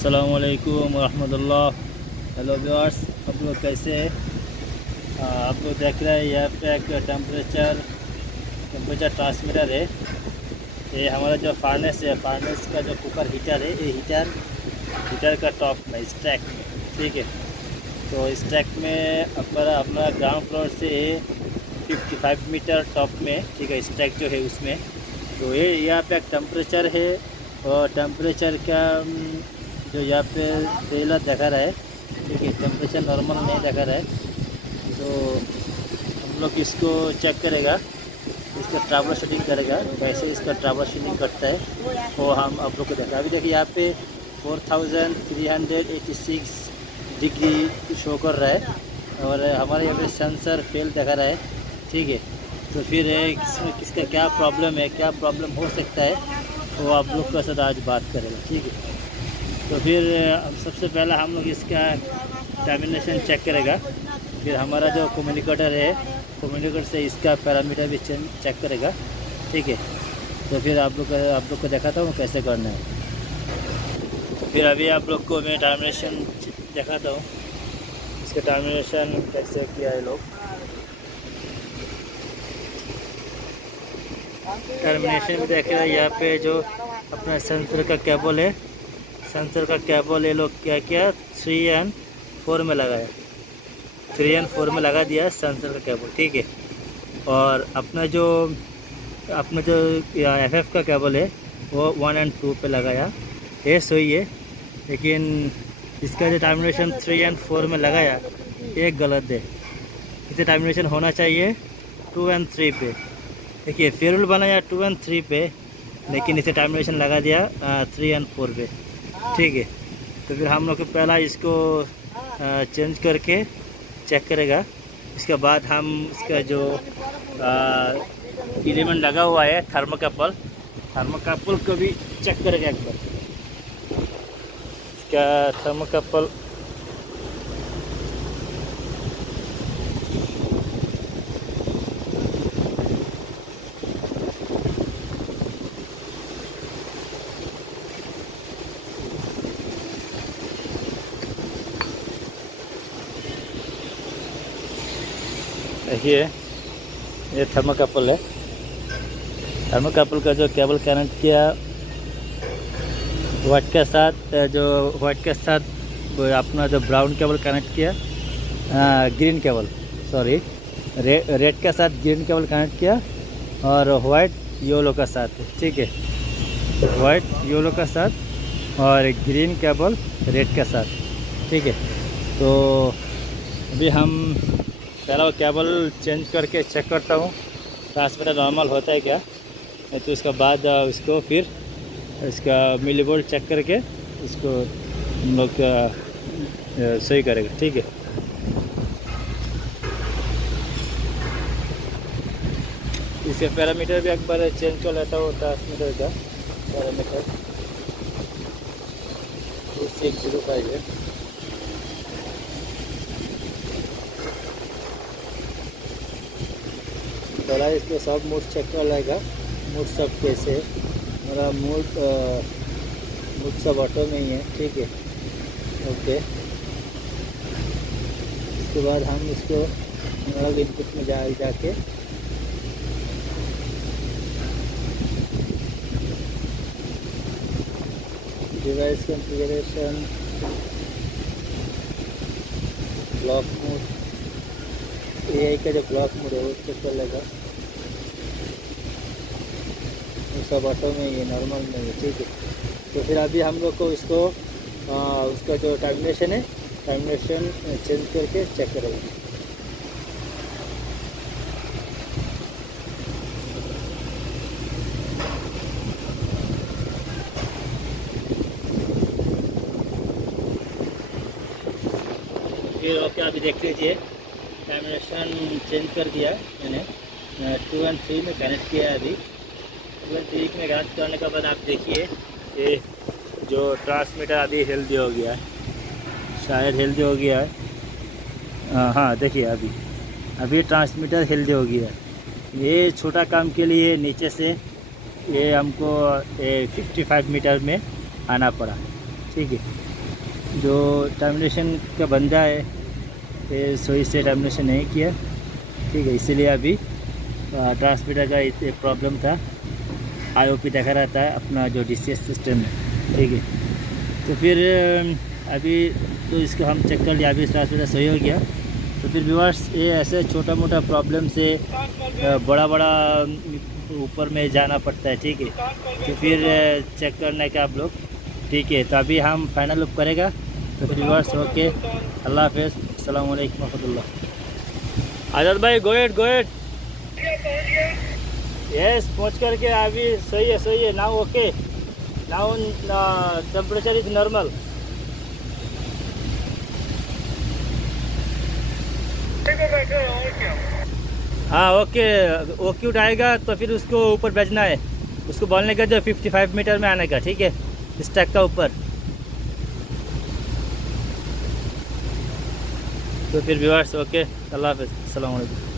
अस्सलामुअलैकुम वरहमतुल्लाह। Hello viewers, आप लोग कैसे हैं? आप लोग देख रहे हैं यहाँ पे एक टेम्परेचर ट्रांसमीटर है। ये हमारा जो फार्नेस है, फार्नेस का जो कुकर हीटर है, ये हीटर का टॉप में स्टैक में, ठीक है। तो स्टैक में अपना ग्राउंड फ्लोर से 55 मीटर टॉप में, ठीक है, स्टैक जो है उसमें। तो ये यहाँ पे एक टेम्परेचर है और टेम्परेचर का जो यहाँ पे सेलर दिखा रहा है, ठीक है, टेम्परेचर नॉर्मल नहीं दिखा रहा है। तो हम लोग इसको चेक करेगा, इसका ट्रबल शूटिंग करेगा, कैसे इसका ट्रबल शूटिंग करता है वो हम आप लोग को देखा। अभी देखिए यहाँ पे 4386 डिग्री शो कर रहा है और हमारे यहाँ पे सेंसर फेल दिखा रहा है, ठीक है। तो फिर इसमें किसका क्या प्रॉब्लम है, क्या प्रॉब्लम हो सकता है, वो आप लोग के साथ आज बात करेगा, ठीक है। तो फिर सबसे पहला हम लोग इसका टर्मिनेशन चेक करेगा, फिर हमारा जो कम्युनिकेटर है, कम्युनिकेटर से इसका पैरामीटर भी चेक करेगा, ठीक है। तो फिर आप लोग को दिखाता हूँ कैसे करना है। फिर अभी आप लोग को मैं टर्मिनेशन दिखाता हूँ, इसका टर्मिनेशन कैसे किया है लोग। टर्मिनेशन में देख रहे हैं यहाँ पे जो अपना सेंसर का केबल है, सेंसर का केबल ये लोग क्या किया 3 और 4 में लगाया, 3 और 4 में लगा दिया सेंसर का केबल, ठीक है। और अपना जो FF का केबल है वो 1 और 2 पे लगाया, ये सही है। लेकिन इसका जो टर्मिनेशन 3 और 4 में लगाया ये गलत है। इसे टर्मिनेशन होना चाहिए 2 और 3 पे। देखिए फेरुल बनाया 2 और 3 पे, लेकिन इसे टर्मिनेशन लगा दिया 3 और 4 पे, ठीक है। तो फिर हम लोग को पहला इसको चेंज करके चेक करेगा। इसके बाद हम इसका जो एलिमेंट लगा हुआ है थर्मोकपल को भी चेक करेगा एक बार। इसका थर्मोकपल देखिए, ये थर्मोकपल है। थर्मोकपल का जो केबल कनेक्ट किया व्हाइट के साथ अपना जो ब्राउन केबल कनेक्ट किया, ग्रीन केबल, सॉरी रेड के साथ ग्रीन केबल कनेक्ट किया और वाइट येलो का साथ, ठीक है, वाइट येलो का साथ और ग्रीन केबल रेड के साथ, ठीक है। तो अभी हम पहला वो केबल चेंज करके चेक करता हूँ ट्रांसमीटर नॉर्मल होता है क्या, तो उसके बाद उसको फिर इसका मिलीवोल्ट चेक करके उसको हम लोग सही करेगा, ठीक है। इसके पैरामीटर भी एक बार चेंज कर लेता हूँ, ट्रांसमीटर का पैरामीटर 2605 है। पहला इसके सब मूड चेक कर लेगा, मूड सब कैसे है। हमारा मूड सब ऑटो में ही है, ठीक है, ओके। इसके बाद हम इसको एनालॉग इनपुट में जाके device configuration, block mode, AI का जो ब्लॉक मोड है वो चेक कर लेगा। वो सब ऑटो में ही है, नॉर्मल में है, ठीक है। तो फिर अभी हम लोग को इसको उसका जो टर्मिनेशन है, टर्मिनेशन चेंज करके चेक करेंगे। फिर ओके, अभी देख लीजिए टर्मिनेशन चेंज कर दिया मैंने, 2 और 3 में कनेक्ट किया है। अभी 2 और 3 में कनेक्ट करने के बाद आप देखिए ये जो ट्रांसमीटर अभी हेल्दी हो गया है, शायद हेल्दी हो गया है। हाँ देखिए अभी ट्रांसमीटर हेल्दी हो गया है। ये छोटा काम के लिए नीचे से ये हमको 55 मीटर में आना पड़ा, ठीक है। जो टर्मिनेशन का बंदा है ये सही से टर्मिनेशन नहीं किया, ठीक है। इसीलिए अभी ट्रांसमीटर का एक प्रॉब्लम था, IOP दिखा रहा था अपना जो DCS सिस्टम है, ठीक है। तो फिर अभी तो इसको हम चेक कर लिया, अभी ट्रांसमीटर सही हो गया। तो फिर व्यूअर्स ये ऐसे छोटा मोटा प्रॉब्लम से बड़ा बड़ा ऊपर में जाना पड़ता है, ठीक है। तो फिर चेक करने का आप लोग, ठीक है। तो अभी हम फाइनल लुक करेगा। तो फिर व्यूअर्स ओके, अल्लाह हाफ़िज़, अस्सलाम वालेकुम रहमतुल्लाह। आज़ाद भाई गोएट यस पहुँच करके अभी सही है now okay, now temperature is normal. हाँ ओके, ओके उठाएगा तो फिर उसको ऊपर भेजना है, उसको बोलने का जो 55 मीटर में आने का, ठीक है, इस ट्रक का ऊपर। तो फिर व्यूअर्स ओके, अल्लाह हाफ़िज़, अस्सलाम वालेकुम।